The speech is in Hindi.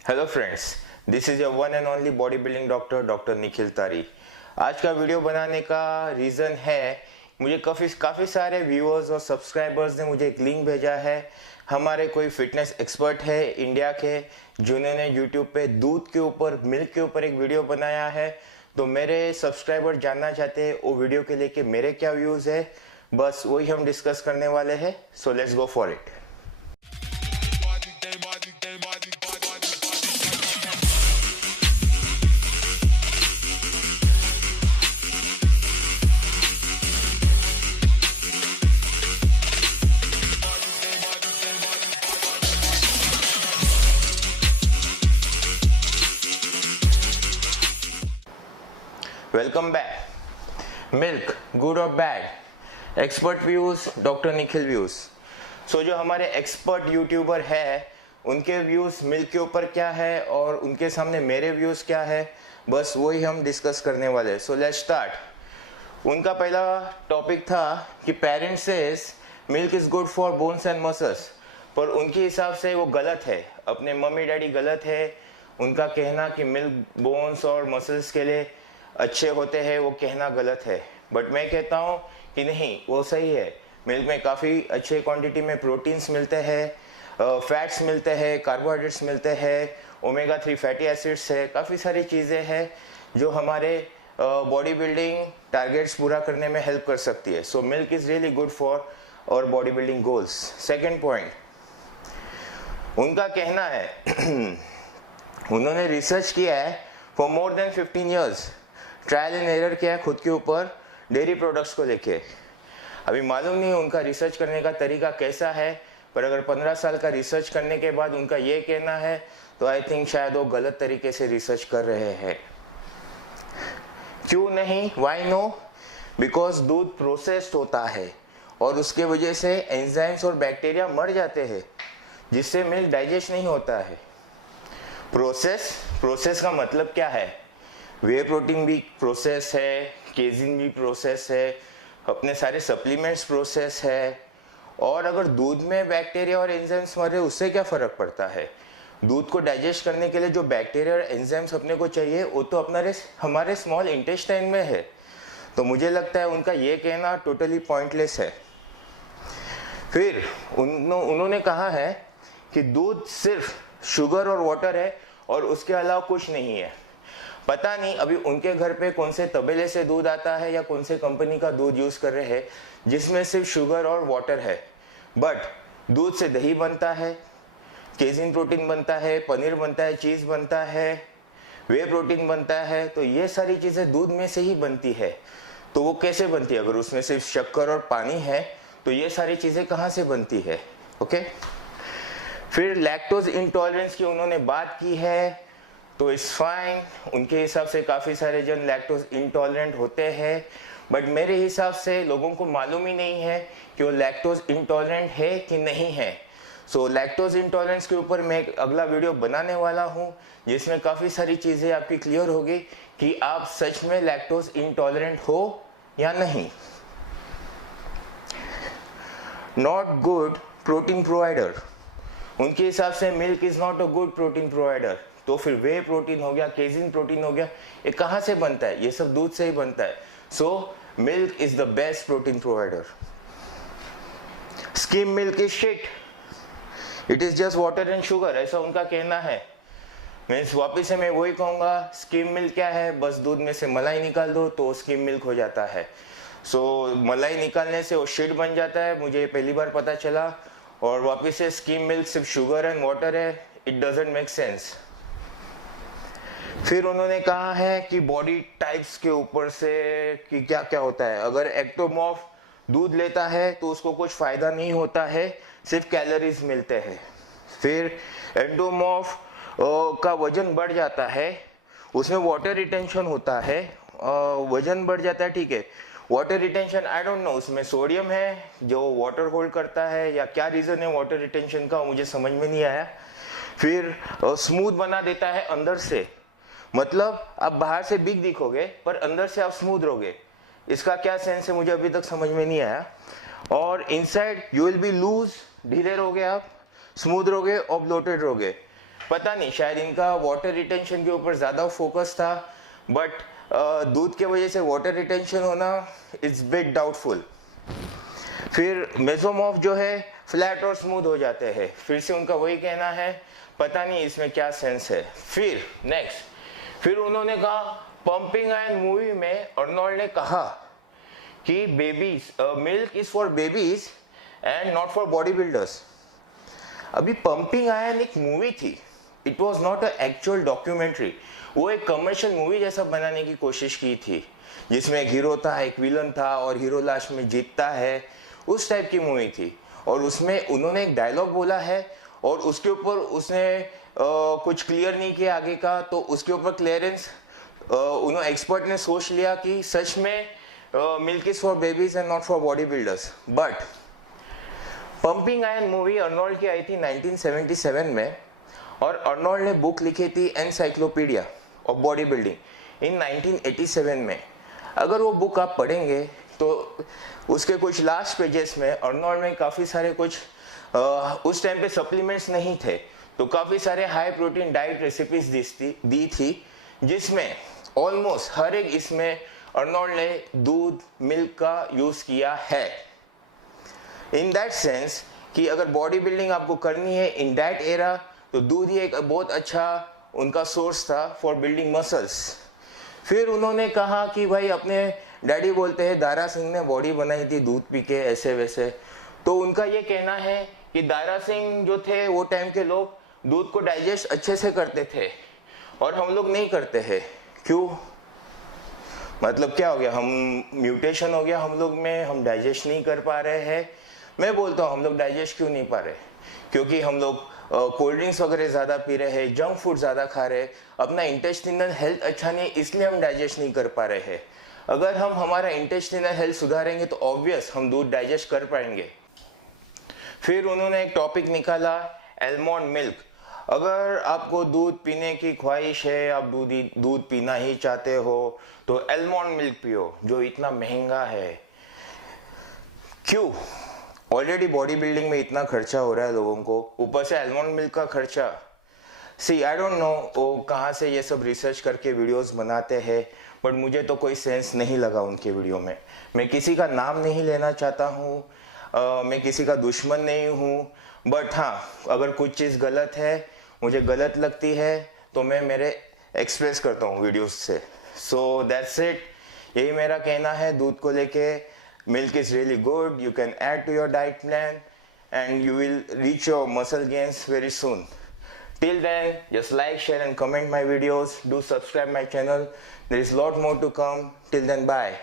Hello friends, this is your one and only body building doctor Nikhil तारी। आज का वीडियो बनाने का रीज़न है, मुझे काफ़ी सारे व्यूअर्स और सब्सक्राइबर्स ने मुझे एक लिंक भेजा है। हमारे कोई फिटनेस एक्सपर्ट है इंडिया के, जिन्होंने यूट्यूब पे दूध के ऊपर, मिल्क के ऊपर एक वीडियो बनाया है। तो मेरे सब्सक्राइबर जानना चाहते हैं वो वीडियो के लेके मेरे क्या व्यूज़ है, बस वही हम डिस्कस करने वाले हैं। So let's go for it. Welcome back. Milk good और bad, expert views, doctor Nikhil views. So जो हमारे एक्सपर्ट यूट्यूबर है उनके व्यूज मिल्क के ऊपर क्या है और उनके सामने मेरे व्यूज क्या है, बस वही हम डिस्कस करने वाले हैं। So let's start. उनका पहला टॉपिक था कि parents says milk is good for bones and muscles, पर उनके हिसाब से वो गलत है। अपने मम्मी डैडी गलत है उनका कहना कि मिल्क बोन्स और मसल्स के लिए अच्छे होते हैं, वो कहना गलत है। बट मैं कहता हूँ कि नहीं, वो सही है। मिल्क में काफ़ी अच्छे क्वांटिटी में प्रोटीन्स मिलते हैं, फैट्स मिलते हैं, कार्बोहाइड्रेट्स मिलते हैं, ओमेगा 3 फैटी एसिड्स है, काफ़ी सारी चीज़ें हैं जो हमारे बॉडी बिल्डिंग टारगेट्स पूरा करने में हेल्प कर सकती है। So milk is really good for our body building goals. Second point, उनका कहना है उन्होंने रिसर्च किया है for more than 15 years, trial and error किया है खुद के ऊपर डेयरी प्रोडक्ट्स को लेके। अभी मालूम नहीं उनका रिसर्च करने का तरीका कैसा है, पर अगर 15 साल का रिसर्च करने के बाद उनका ये कहना है तो आई थिंक शायद वो गलत तरीके से रिसर्च कर रहे हैं। क्यों नहीं, वाई नो? बिकॉज दूध प्रोसेस्ड होता है और उसके वजह से एंजाइम्स और बैक्टीरिया मर जाते हैं, जिससे मिल्क डाइजेस्ट नहीं होता है। प्रोसेस का मतलब क्या है? वे प्रोटीन भी प्रोसेस है, केजिन भी प्रोसेस है, अपने सारे सप्लीमेंट्स प्रोसेस है। और अगर दूध में बैक्टीरिया और एंजाइम्स मर रहे, उससे क्या फ़र्क पड़ता है? दूध को डाइजेस्ट करने के लिए जो बैक्टीरिया और एंजाइम्स अपने को चाहिए वो तो हमारे स्मॉल इंटेस्टाइन में है। तो मुझे लगता है उनका ये कहना टोटली पॉइंटलेस है। फिर उन्होंने कहा है कि दूध सिर्फ शुगर और वाटर है और उसके अलावा कुछ नहीं है। पता नहीं अभी उनके घर पे कौन से तबेले से दूध आता है या कौन से कंपनी का दूध यूज कर रहे हैं जिसमें सिर्फ शुगर और वाटर है। बट दूध से दही बनता है, केजिन प्रोटीन बनता है, पनीर बनता है, चीज़ बनता है, वे प्रोटीन बनता है। तो ये सारी चीज़ें दूध में से ही बनती है। तो वो कैसे बनती है? अगर उसमें सिर्फ शक्कर और पानी है तो ये सारी चीज़ें कहाँ से बनती है? ओके। फिर लैक्टोज इंटॉलरेंस की उन्होंने बात की है, तो इट्स फाइन। उनके हिसाब से काफ़ी सारे जन लैक्टोज इंटॉलरेंट होते हैं, बट मेरे हिसाब से लोगों को मालूम ही नहीं है कि वो लैक्टोज इंटॉलरेंट है कि नहीं है। सो लैक्टोज इंटॉलरेंस के ऊपर मैं एक अगला वीडियो बनाने वाला हूँ जिसमें काफ़ी सारी चीज़ें आपकी क्लियर होगी कि आप सच में लैक्टोज इंटॉलरेंट हो या नहीं। नॉट गुड प्रोटीन प्रोवाइडर, उनके हिसाब से milk is not a good protein provider. तो फिर वे प्रोटीन हो गया, केजिन प्रोटीन हो गया, ये कहाँ से बनता है? ये सब दूध से ही बनता है। So milk is the best protein provider. Skim milk is shit, it is just water and sugar, ऐसा उनका कहना है। मीन्स वापिस से मैं वही कहूँगा, स्किम मिल्क क्या है? बस दूध में से मलाई निकाल दो तो स्किम मिल्क हो जाता है। सो मलाई निकालने से वो शिट बन जाता है, मुझे पहली बार पता चला। और वापिस से स्किम मिल्क सिर्फ शुगर एंड वाटर है, इट डजंट मेक सेंस। फिर उन्होंने कहा है कि बॉडी टाइप्स के ऊपर से कि क्या क्या होता है। अगर एक्टोमॉर्फ दूध लेता है तो उसको कुछ फायदा नहीं होता है, सिर्फ कैलोरीज मिलते हैं। फिर एंडोमॉर्फ का वजन बढ़ जाता है, उसमें वाटर रिटेंशन होता है, वजन बढ़ जाता है, ठीक है। Water retention I don't know, उसमें सोडियम है जो वाटर होल्ड करता है या क्या रीज़न है वाटर रिटेंशन का, मुझे समझ में नहीं आया। फिर स्मूथ बना देता है अंदर से, मतलब आप बाहर से बिग दिखोगे पर अंदर से आप स्मूथ रहोगे। इसका क्या सेंस है मुझे अभी तक समझ में नहीं आया। और inside you will be loose, ढीले रहोगे आप, स्मूथ रहोगे और ब्लोटेड रहोगे। पता नहीं, शायद इनका वाटर रिटेंशन के ऊपर ज़्यादा फोकस था, बट दूध के वजह से वाटर रिटेंशन होना इट्स बिग डाउटफुल। फिर मेसोमॉर्फ जो है फ्लैट और स्मूथ हो जाते हैं, फिर से उनका वही कहना है, पता नहीं इसमें क्या सेंस है। फिर नेक्स्ट, फिर उन्होंने कहा पंपिंग आयन मूवी में अर्नोल्ड ने कहा कि babies milk is for babies and not for body builders. अभी पंपिंग आयन एक मूवी थी, it was not a actual documentary. वो एक कमर्शियल मूवी जैसा बनाने की कोशिश की थी, जिसमें एक हीरो था, एक विलन था और हीरो लास्ट में जीतता है, उस टाइप की मूवी थी। और उसमें उन्होंने एक डायलॉग बोला है और उसके ऊपर उसने कुछ क्लियर नहीं किया आगे का, तो उसके ऊपर क्लियरेंस उन्होंने एक्सपर्ट ने सोच लिया कि सच में milk is for babies and not for body builders. But pumping ion movie Arnold की आई थी 1977 में, और अर्नोल्ड ने बुक लिखी थी encyclopedia of body building in 1987 में। अगर वो बुक आप पढ़ेंगे तो उसके कुछ लास्ट पेजेस में अर्नोल्ड में काफ़ी सारे कुछ उस टाइम पे सप्लीमेंट्स नहीं थे, तो काफ़ी सारे हाई प्रोटीन डाइट रेसिपीज दी थी, जिसमें ऑलमोस्ट हर एक इसमें अर्नोल्ड ने दूध मिल्क का यूज़ किया है। इन दैट सेंस कि अगर बॉडी बिल्डिंग आपको करनी है इन दैट एरा, तो दूध ही एक बहुत अच्छा उनका सोर्स था फॉर बिल्डिंग मसल्स। फिर उन्होंने कहा कि भाई, अपने डैडी बोलते हैं दारा सिंह ने बॉडी बनाई थी दूध पी के ऐसे वैसे, तो उनका ये कहना है कि दारा सिंह जो थे वो टाइम के लोग दूध को डाइजेस्ट अच्छे से करते थे और हम लोग नहीं करते हैं। क्यों? मतलब क्या हो गया, हम म्यूटेशन हो गया हम लोग में, हम डाइजेस्ट नहीं कर पा रहे हैं। मैं बोलता हूँ हम लोग डाइजेस्ट क्यों नहीं पा रहे, क्योंकि हम लोग कोल्ड ड्रिंक्स वगैरह ज़्यादा पी रहे हैं, जंक फूड ज़्यादा खा रहे हैं, अपना इंटेस्टिनल हेल्थ अच्छा नहीं है, इसलिए हम डाइजेस्ट नहीं कर पा रहे हैं। अगर हम हमारा इंटेस्टिनल हेल्थ सुधारेंगे तो ऑब्वियस हम दूध डाइजेस्ट कर पाएंगे। फिर उन्होंने एक टॉपिक निकाला एलमंड मिल्क। अगर आपको दूध पीने की ख्वाहिश है, आप दूध पीना ही चाहते हो, तो एलमंड मिल्क पियो, जो इतना महंगा है। क्यों? ऑलरेडी बॉडी बिल्डिंग में इतना खर्चा हो रहा है लोगों को, ऊपर से एलमंड मिल्क का खर्चा। सी आई डोंट नो वो कहाँ से ये सब रिसर्च करके वीडियोस बनाते हैं, बट मुझे तो कोई सेंस नहीं लगा उनके वीडियो में। मैं किसी का नाम नहीं लेना चाहता हूँ, मैं किसी का दुश्मन नहीं हूँ, बट हाँ, अगर कुछ चीज़ गलत है, मुझे गलत लगती है, तो मैं मेरे एक्सप्रेस करता हूँ वीडियोस से। सो दैट्स इट, यही मेरा कहना है दूध को लेके। Milk is really good, you can add to your diet plan and you will reach your muscle gains very soon. Till then, just like, share and comment my videos. Do subscribe my channel. There is a lot more to come. Till then, bye.